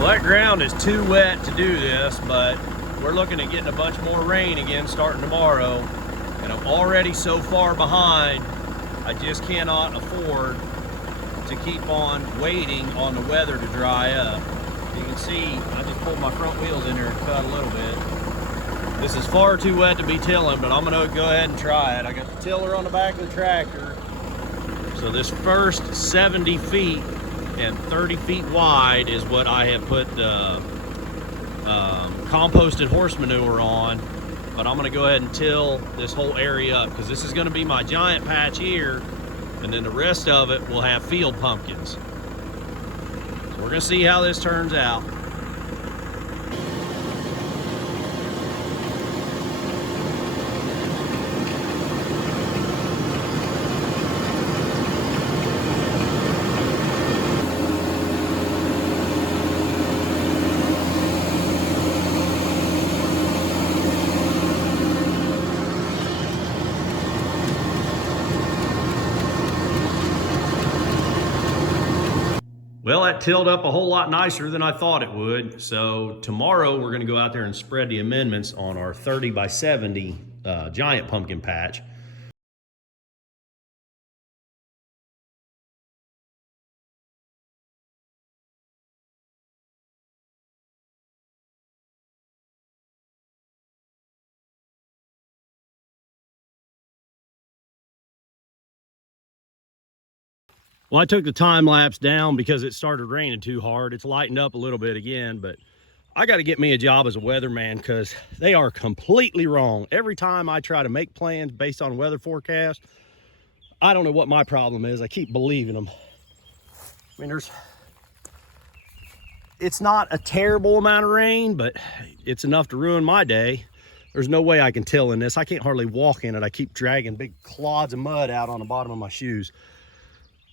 Well, that ground is too wet to do this, but we're looking at getting a bunch more rain again starting tomorrow, and I'm already so far behind, I just cannot afford to keep on waiting on the weather to dry up. You can see, I just pulled my front wheels in there and cut a little bit. This is far too wet to be tilling, but I'm gonna go ahead and try it. I got the tiller on the back of the tractor. So this first 70 feet and 30 feet wide is what I have put composted horse manure on, but I'm gonna go ahead and till this whole area up because this is gonna be my giant patch here, and then the rest of it will have field pumpkins. So we're gonna see how this turns out. Well, that tilled up a whole lot nicer than I thought it would. So tomorrow we're gonna go out there and spread the amendments on our 30 by 70 giant pumpkin patch. Well, I took the time lapse down because it started raining too hard. It's lightened up a little bit again, but I got to get me a job as a weatherman because they are completely wrong. Every time I try to make plans based on weather forecast, I don't know what my problem is. I keep believing them. I mean, it's not a terrible amount of rain, but it's enough to ruin my day. There's no way I can till in this. I can't hardly walk in it. I keep dragging big clods of mud out on the bottom of my shoes.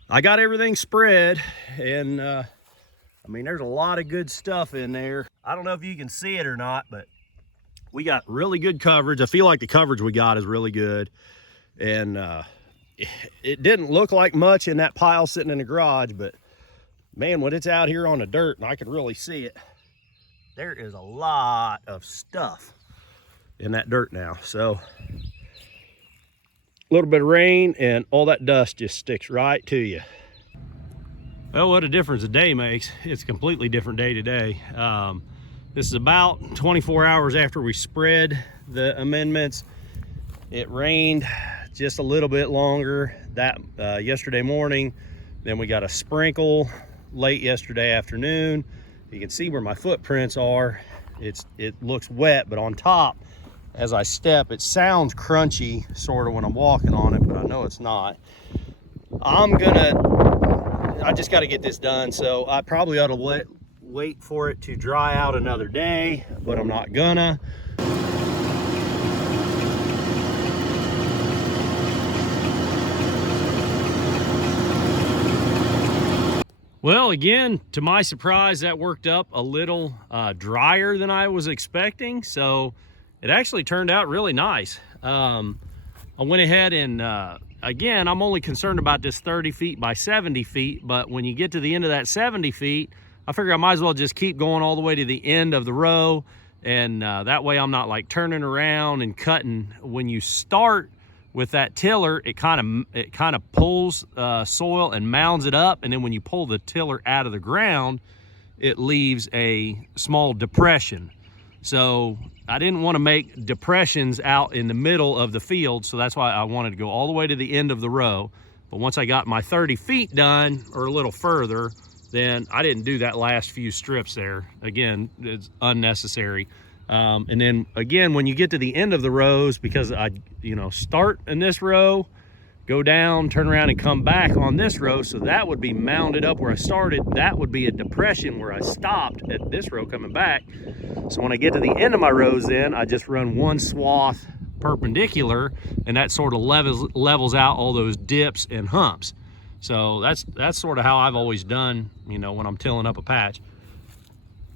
I got everything spread, and I mean, there's a lot of good stuff in there. I don't know if you can see it or not, but we got really good coverage. I feel like the coverage we got is really good. And it didn't look like much in that pile sitting in the garage, but man, when it's out here on the dirt and I can really see it, there is a lot of stuff in that dirt now. So a little bit of rain and all that dust just sticks right to you. Well, what a difference a day makes. It's a completely different day today. This is about 24 hours after we spread the amendments. It rained just a little bit longer that yesterday morning. Then we got a sprinkle late yesterday afternoon. You can see where my footprints are. It looks wet, but on top, as I step, it sounds crunchy sort of when I'm walking on it, but I know it's not. I just got to get this done, so I probably ought to wait for it to dry out another day, but I'm not gonna. Well, again, to my surprise, that worked up a little drier than I was expecting, so it actually turned out really nice. I went ahead and, again, I'm only concerned about this 30 feet by 70 feet, but when you get to the end of that 70 feet, I figure I might as well just keep going all the way to the end of the row, and that way I'm not like turning around and cutting. When you start with that tiller, it kind of pulls soil and mounds it up, and then when you pull the tiller out of the ground, it leaves a small depression. So I didn't want to make depressions out in the middle of the field, so that's why I wanted to go all the way to the end of the row. But once I got my 30 feet done, or a little further, then I didn't do that last few strips there. Again, it's unnecessary. And then again, when you get to the end of the rows, because I start in this row, go down, turn around and come back on this row, so that would be mounded up where I started. That would be a depression where I stopped at this row coming back. So when I get to the end of my rows, then I just run one swath perpendicular, and that sort of levels out all those dips and humps. So that's sort of how I've always done, when I'm tilling up a patch.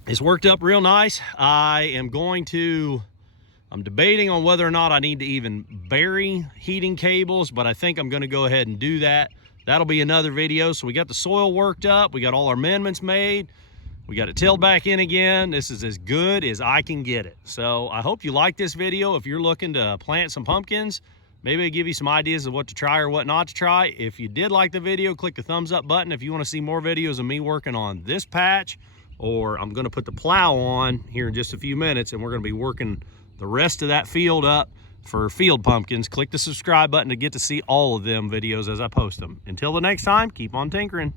It's worked up real nice. I'm debating on whether or not I need to even bury heating cables, but I think I'm gonna go ahead and do that. That'll be another video. So we got the soil worked up, we got all our amendments made, We got it tilled back in again. This is as good as I can get it. So I hope you like this video. If you're looking to plant some pumpkins, maybe it'll give you some ideas of what to try or what not to try. If you did like the video, click the thumbs up button. If you want to see more videos of me working on this patch, or I'm going to put the plow on here in just a few minutes, and we're going to be working the rest of that field up for field pumpkins, click the subscribe button to get to see all of them videos as I post them. Until the next time, keep on tinkering.